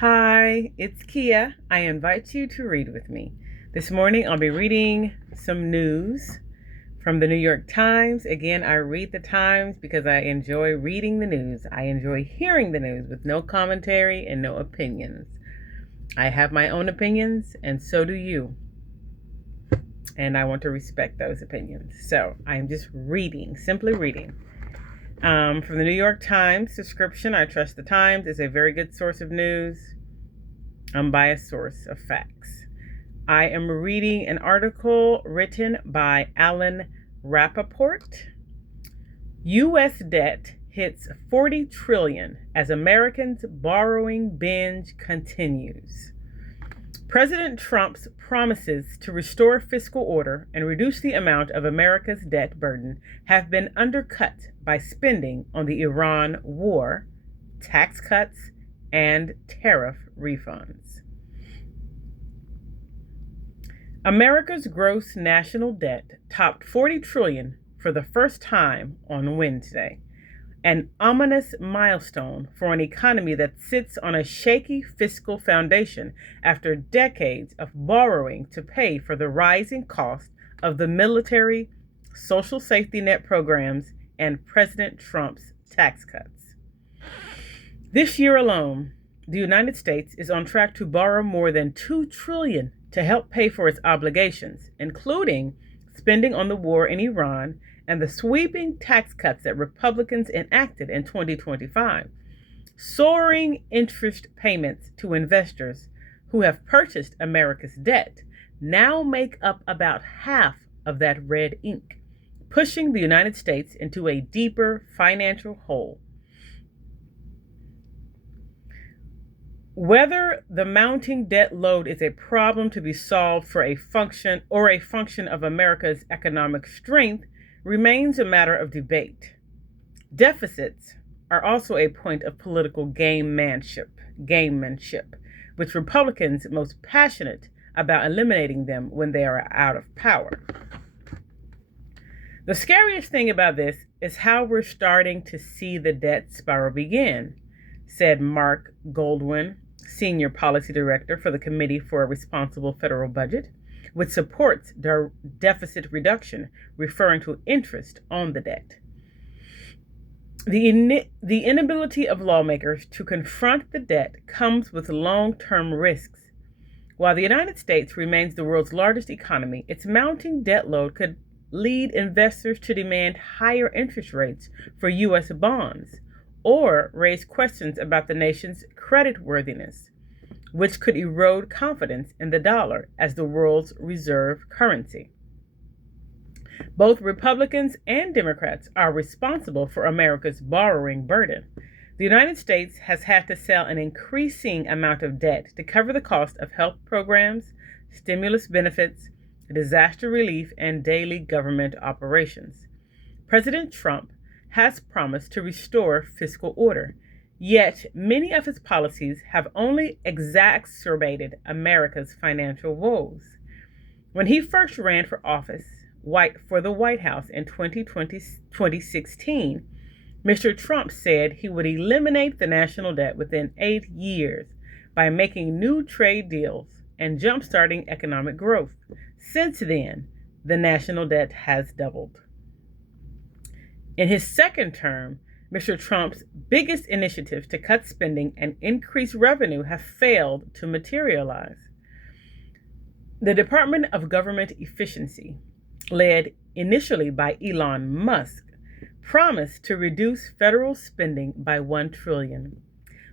Hi, it's Kia. I invite you to read with me. This morning I'll be reading some news from the New York Times. Again, I read the Times because I enjoy reading the news. I enjoy hearing the news with no commentary and no opinions. I have my own opinions, and so do you. And I want to respect those opinions. So I am just reading, simply reading. From the New York Times subscription, I trust the Times. It's a very good source of news, unbiased source of facts. I am reading an article written by Alan Rappeport. U.S. debt hits 40 trillion as Americans' borrowing binge continues. President Trump's promises to restore fiscal order and reduce the amount of America's debt burden have been undercut by spending on the Iran war, tax cuts, and tariff refunds. America's gross national debt topped 40 trillion for the first time on Wednesday, an ominous milestone for an economy that sits on a shaky fiscal foundation after decades of borrowing to pay for the rising cost of the military, social safety net programs, and President Trump's tax cuts. This year alone, the United States is on track to borrow more than $2 trillion to help pay for its obligations, including spending on the war in Iran and the sweeping tax cuts that Republicans enacted in 2025. Soaring interest payments to investors who have purchased America's debt now make up about half of that red ink, pushing the United States into a deeper financial hole. Whether the mounting debt load is a problem to be solved for a function of America's economic strength remains a matter of debate. Deficits are also a point of political gamemanship, with Republicans most passionate about eliminating them when they are out of power. The scariest thing about this is how we're starting to see the debt spiral begin, said Mark Goldwyn, Senior Policy Director for the Committee for a Responsible Federal Budget, which supports deficit reduction, referring to interest on the debt. The inability of lawmakers to confront the debt comes with long-term risks. While the United States remains the world's largest economy, its mounting debt load could lead investors to demand higher interest rates for U.S. bonds or raise questions about the nation's creditworthiness, which could erode confidence in the dollar as the world's reserve currency. Both Republicans and Democrats are responsible for America's borrowing burden. The United States has had to sell an increasing amount of debt to cover the cost of health programs, stimulus benefits, disaster relief, and daily government operations. President Trump has promised to restore fiscal order, yet many of his policies have only exacerbated America's financial woes. When he first ran for office for the White House in 2016, Mr. Trump said he would eliminate the national debt within 8 years by making new trade deals and jump-starting economic growth. Since then, the national debt has doubled. In his second term, Mr. Trump's biggest initiatives to cut spending and increase revenue have failed to materialize. The Department of Government Efficiency, led initially by Elon Musk, promised to reduce federal spending by $1 trillion.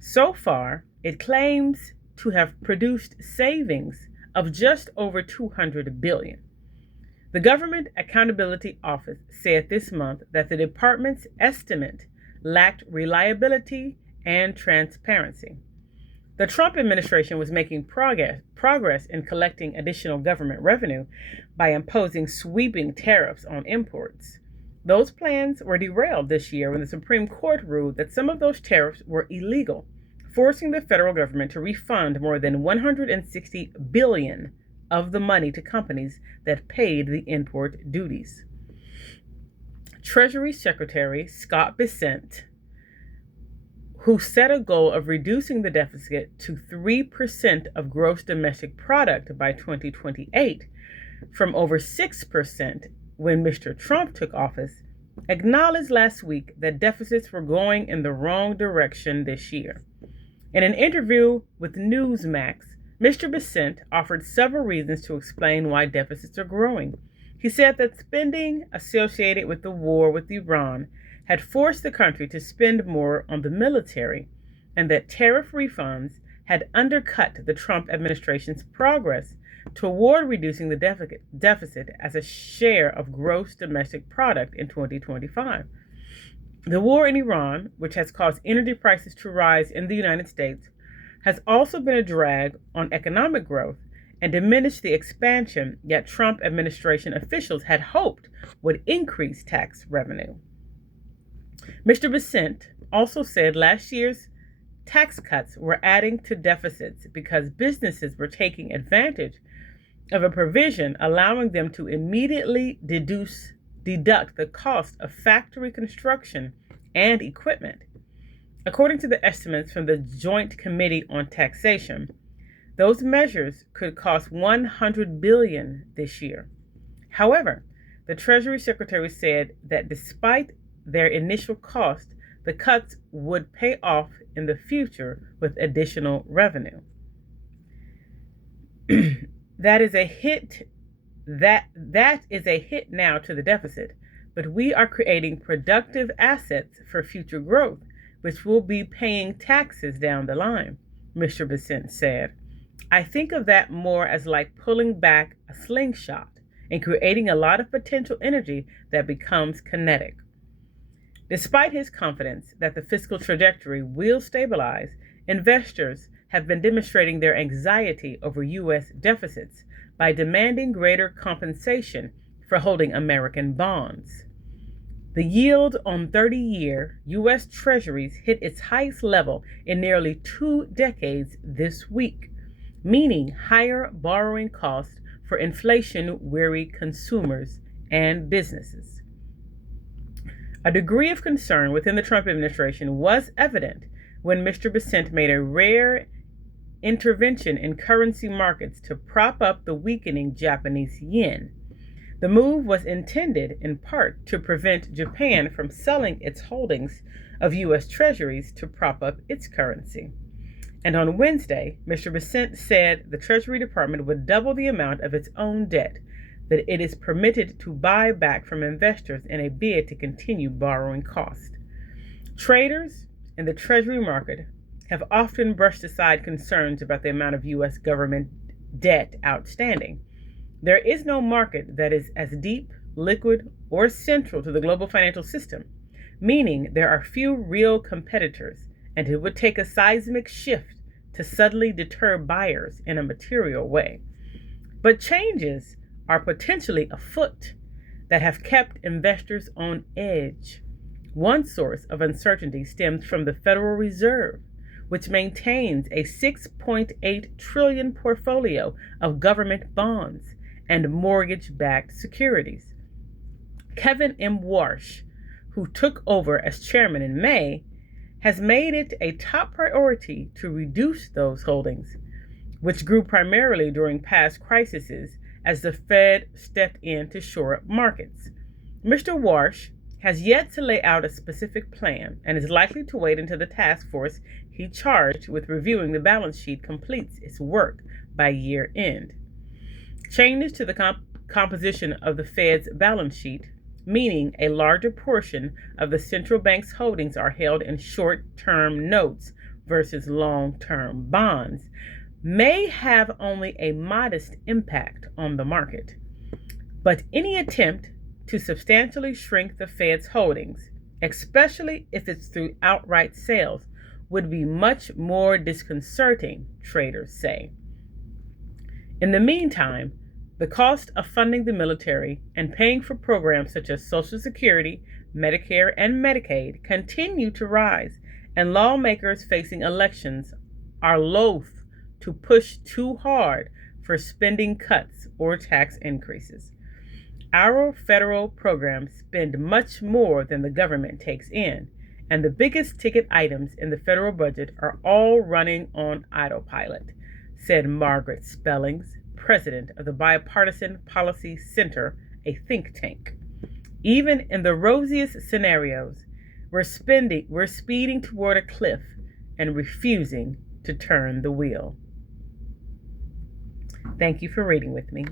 So far, it claims to have produced savings of just over $200 billion. The Government Accountability Office said this month that the department's estimate lacked reliability and transparency. The Trump administration was making progress in collecting additional government revenue by imposing sweeping tariffs on imports. Those plans were derailed this year when the Supreme Court ruled that some of those tariffs were illegal, forcing the federal government to refund more than $160 billion of the money to companies that paid the import duties. Treasury Secretary Scott Bessent, who set a goal of reducing the deficit to 3% of gross domestic product by 2028 from over 6% when Mr. Trump took office, acknowledged last week that deficits were going in the wrong direction this year. In an interview with Newsmax, Mr. Bessent offered several reasons to explain why deficits are growing. He said that spending associated with the war with Iran had forced the country to spend more on the military, and that tariff refunds had undercut the Trump administration's progress toward reducing the deficit as a share of gross domestic product in 2025. The war in Iran, which has caused energy prices to rise in the United States, has also been a drag on economic growth and diminished the expansion that Trump administration officials had hoped would increase tax revenue. Mr. Bessent also said last year's tax cuts were adding to deficits because businesses were taking advantage of a provision allowing them to immediately deduct the cost of factory construction and equipment. According to the estimates from the Joint Committee on Taxation, those measures could cost $100 billion this year. However, the Treasury Secretary said that despite their initial cost, the cuts would pay off in the future with additional revenue. That is a hit now to the deficit, but we are creating productive assets for future growth, which will be paying taxes down the line, Mr. Bessent said. I think of that more as like pulling back a slingshot and creating a lot of potential energy that becomes kinetic. Despite his confidence that the fiscal trajectory will stabilize, investors have been demonstrating their anxiety over U.S. deficits by demanding greater compensation for holding American bonds. The yield on 30-year U.S. Treasuries hit its highest level in nearly 2 decades this week, meaning higher borrowing costs for inflation-weary consumers and businesses. A degree of concern within the Trump administration was evident when Mr. Bessent made a rare intervention in currency markets to prop up the weakening Japanese yen. The move was intended in part to prevent Japan from selling its holdings of U.S. Treasuries to prop up its currency. And on Wednesday, Mr. Bessent said the Treasury Department would double the amount of its own debt that it is permitted to buy back from investors in a bid to continue borrowing costs. Traders in the Treasury market have often brushed aside concerns about the amount of U.S. government debt outstanding. There is no market that is as deep, liquid, or central to the global financial system, meaning there are few real competitors, and it would take a seismic shift to suddenly deter buyers in a material way. But changes are potentially afoot that have kept investors on edge. One source of uncertainty stems from the Federal Reserve, which maintains a $6.8 trillion portfolio of government bonds and mortgage-backed securities. Kevin M. Warsh, who took over as chairman in May, has made it a top priority to reduce those holdings, which grew primarily during past crises as the Fed stepped in to shore up markets. Mr. Warsh has yet to lay out a specific plan and is likely to wait until the task force he charged with reviewing the balance sheet completes its work by year end. Changes to the composition of the Fed's balance sheet, meaning a larger portion of the central bank's holdings are held in short-term notes versus long-term bonds, may have only a modest impact on the market. But any attempt to substantially shrink the Fed's holdings, especially if it's through outright sales, would be much more disconcerting, traders say. In the meantime, the cost of funding the military and paying for programs such as Social Security, Medicare, and Medicaid continue to rise, and lawmakers facing elections are loath to push too hard for spending cuts or tax increases. Our federal programs spend much more than the government takes in, and the biggest ticket items in the federal budget are all running on autopilot, said Margaret Spellings, president of the Bipartisan Policy Center, a think tank. Even in the rosiest scenarios, we're speeding toward a cliff and refusing to turn the wheel. Thank you for reading with me.